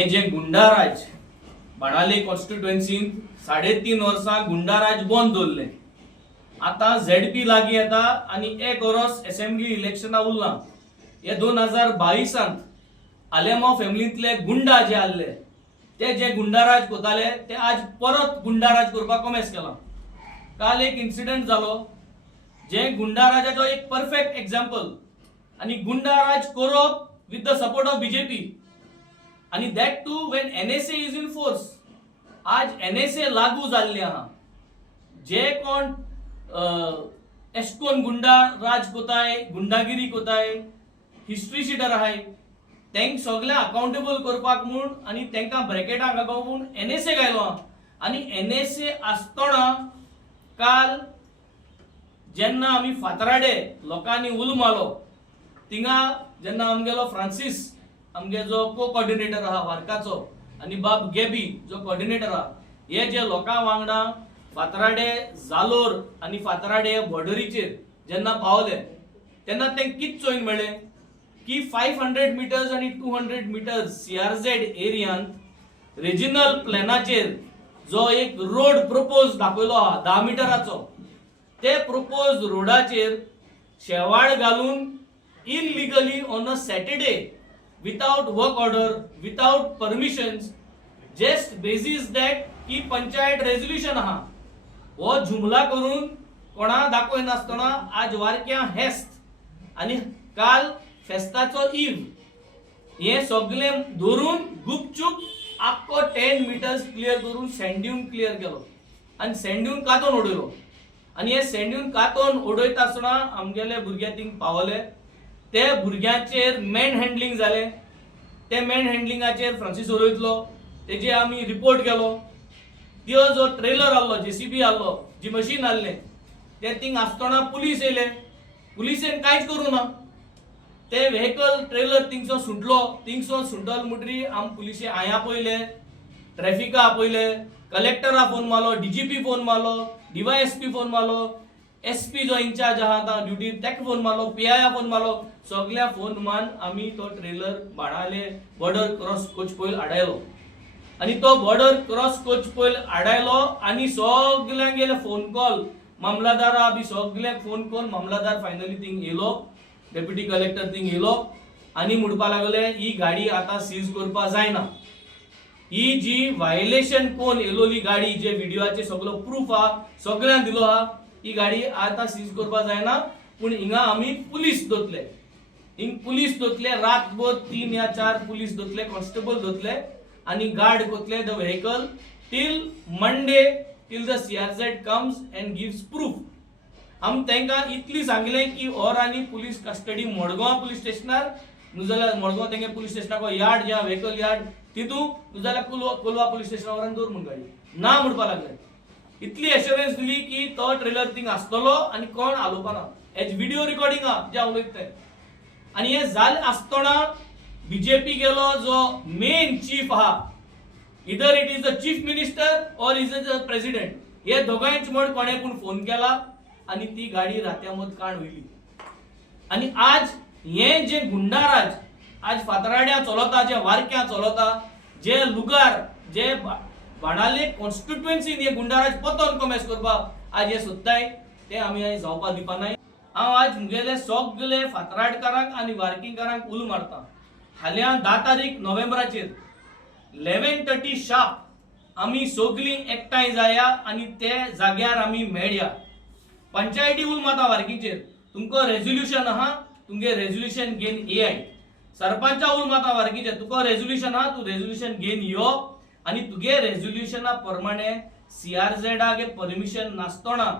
हे जे गुंडाराज बाणाले कॉन्स्टिट्युएन्सीन 3.5 वर्सां गुंडाराज बंद दवरले. आता झेडपी लागीं येता आनी 1 वर्स असेंब्ली इलेक्शनां उरलां. हे 2022 आलेमा फॅमिलींतले गुंडा जे आसले ते जे गुंडाराज कोताले ते आज परत गुंडाराज करपाक कमेस केला. काल एक इन्सिडेंट जालो जे गुंडाराजाचो एक परफेक्ट एग्जाम्पल. आणि गुंडाराज करप with the support of BJP आणि that too when NSA is in force. आज एनएसए लागू जाल्ले आहा. जे कोण एशकोन गुंडाराज कोताय, गुंडागिरी कोताय, हिस्ट्री शीटर आहाय, तेंक सगळे अकाउंटेबल करपाक म्हूण आणि तेंकां ब्रॅकेटाक लागून म्हूण एनएसए गायलो आहा. आणि एनएसए आसतना काल जेन्ना आमी फातराडे लोकांनी उलो मारलो थिंगा जेन्ना आमगेलो फ्रांसीस आमगे जो को कोऑर्डिनेटर आहा वार्काचो आणि बाब गेबी जो कोऑर्डिनेटर आहा, हे जे लोकां वांगडा फातराडे जालोर आणि फातराडे बॉर्डरीचेर जेन्ना पावले तेन्ना तेंक कित चोयन मेळ्ळें की 500 मिटर्स आणि 200 मिटर्स सीआरझेड एरियांत रिजनल प्लॅनाचेर जो एक रोड प्रपोज दाखयलो आहा 10 मिटराचो, ते प्रपोज रोडाचेर शेवाळ घालून illegally on a Saturday without work order, without permissions, just basis that की पंचायत रेझोल्युशन आहा, हो जुमला करून कोणा दाखोय नासतना आज वारक्या हेस्त आणि काल फेस्ताचो ईव हे सगळे धरून गुपचूप आख्खो 10 मिटर्स क्लियर करून सँड्यून क्लियर केलो आणि सँड्यून कातोन उडयलो. आणि हे सँड्यून कातोन उडयता आसतना आमगेले भुरगे थिंग पावले. ते भुरग्यांचेर मॅन हँडलिंग जाले. ते मॅन हँडलिंगाचेर फ्रांसीस उलयतलो, तेजे आमी रिपोर्ट केलो. त्यो जो ट्रेलर आसलो, जेसीबी आसलो, जी मशीन आसले ते थिंग आसतना पुलीस येयले. पुलिसेन कांयच करूं ना. ते व्हेकल ट्रेलर थिंगसो सुटलो. थिंगसो सुटल म्हणटरी आम पुलिशे हांया पयले, ट्रॅफिका पयले, कलेक्टरा फोन मारलो, डीजीपी फोन मारलो, डीवायएसपी फोन मारलो, एसपी जो इंचार्ज आहा आता ड्युटी तेका फोन मारलो, पीआय फोन मारलो. सगळ्या फोन मान आमी तो ट्रेलर बाणाले बॉर्डर क्रॉस कोच पॉयल आडायलो. आणि तो बॉर्डर क्रॉस कोच पॉयल आडायलो आणि सगळ्यांक गेले फोन कॉल. मामलादारा बी सगळ्यांक फोन करून मामलादार फायनली थिंग येयलो, डेप्युटी कलेक्टर थिंग येयलो आणि म्हणपा लागले ही गाडी आता सीज करपा जायना. ही जी व्हायलेशन कोण येयलोली गाडी जे व्हिडिओचे सगळो प्रूफ हा सगळ्यांक दिलो हा, ही गाडी आता सीज करपा जायना. पूण हिंगा आमी पुलीस दोतले. हिंग पुलीस दोतले रातभर 3 या 4 पुलीस दोतले, कॉन्स्टेबल दोतले आणि गार्ड कोतले the vehicle till Monday, till the CRZ comes and gives proof. आम तेंका इतली सांगले की और आनी पुलीस कस्टडी मडगांव पुलीस स्टेशनार नुजाल्यार मडगांव तेंगे पुलीस स्टेशनाक यार्ड ज्या व्हेकल यार्ड तितू नुजाल्यार कोलवा पुलीस स्टेशनावर दवर म्हण गाडी ना म्हणपा लागले. इतली एश्युरन्स दिली की तो ट्रेलर थिंग आसतलो आणि कोण आलोवपाना. हेज व्हिडिओ रिकॉर्डिंग हा जे उलयत ते. आणि हे जाले आसतना बीजेपी गेलो जो मेन चीफ आहा, इधर it is the chief minister और इज द प्रेसिडेंट, हे दोगांयच म्हण कोणे पूण फोन केला आणि ती गाडी रात्यामत काण वयली. आणि आज हे जे गुंडाराज आज फातराड्या चलता, जे वारक्या चलता, जे लुगार जे बाणाले कॉन्स्टिट्युएन्सीन हे गुंडाराज पतन कमेस करपा आज हे सोदताय ते आमी आज जावपा दिवपा नाय. हांव आज मुगेले सगळे फातराडकारांक आणि वार्किंगकारांक उलो मारता. फाल्यां 10 तारीख नोव्हेंबराचेर 11:30 शार्प आमी सगळीं एकठांय जाया आणि ते जाग्यार आमी मेळया. पंचायती उल माता वार्किंगचेर तुमको रेझोल्युशन आहा, तुमगे रेझोल्युशन घेवन येयाय. सरपंचा उल माता वार्किंगचेर तुका रेझोल्युशन आहा, तू रेझोल्युशन घेवन यो आणि तुगे रेझोल्युशना प्रमाणे सीआरझेडागे परमिशन नासतना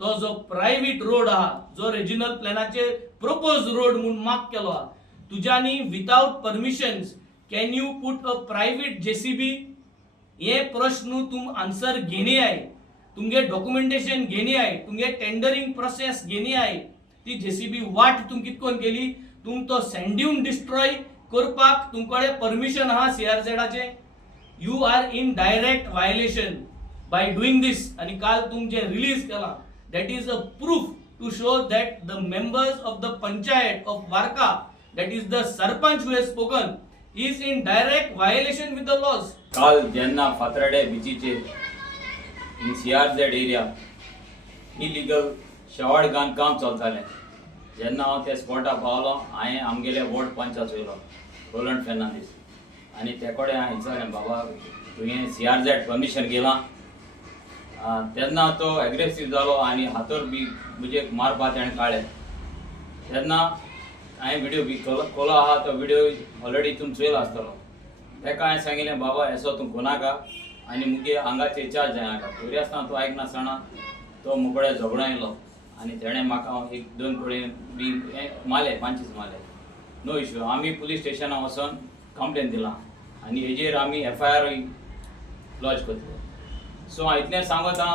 तो जो प्रायव्हेट रोड आहा, जो रिजनल प्लॅनाचे प्रपोज रोड म्हणून मार्क केलो आहा, तुज्यानी without permissions can you put a private JCB. हे प्रश्न तुम आन्सर घेणे आहे, तुमगे डॉक्युमेंटेशन घेणे आहे, तुमगे टेंडरिंग प्रोसेस घेणे आहे. ती जेसीबी वाट तुम कितकोन केली, तुम तो सँड्यून डिस्ट्रॉय करपाक तुमकडे परमिशन आहा सीआरझेडाचे. You are in direct violation by doing this. आणि काल तुम जे रिलीज केला that is a proof to show that the members of the panchayat of Varka, that is the sarpanch who has spoken, is in direct violation with the laws. काल जेन्ना फातराडे बिचीचेर in CRZ area illegal शेवाळ बांदकाम चलतालें जेन्ना हांव त्या स्पॉटार पावलो हांवें आमगेले वॉर्ड पंच चयलो रोलंड फेर्नांदीस आनी ते कडेन हांवें विचारलें बाबा तुवें CRZ परमिशन घेलां तेन्ना तो एग्रेसीव जालो आनी हातोर बी म्हणजे मारपा ताणें काडले तेन्ना हांवें व्हिडियो बी कोलो आहा तो व्हिडियो ऑलरेडी तुमी चोयलो आसतलो ताका हांवें सांगिल्लें बाबा असो तूं कोनाका आनी मुगे आंगाचेर चार्ज जायनाका तरी आसतना तूं आयकनासतना तो मुकडे झगडो येयलो आनी तेणें म्हाका एक दोन कडेन बी मारले पांचीस मारले नो इश्यू आमी पुलीस स्टेशनार वचोन कंप्लेन दिलां आनी हेजेर आमी FIR लॉन्च करतले सो हांव इतलें सांगता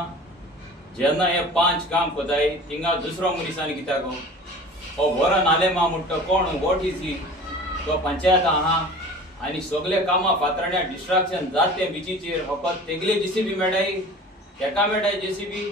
जेन्ना हे 5 काम कोताय थिंगा दुसरो मनीसांनी कित्याक हो बरो नाले मा म्हणटा कोण वॉट इज ही तो पंचायत आहा आनी सगळे कामां फातराड्या डिस्ट्रक्शन जात ते बिचीचेर फकत तेगले JCB मेळटाय तेका मेळटाय JCB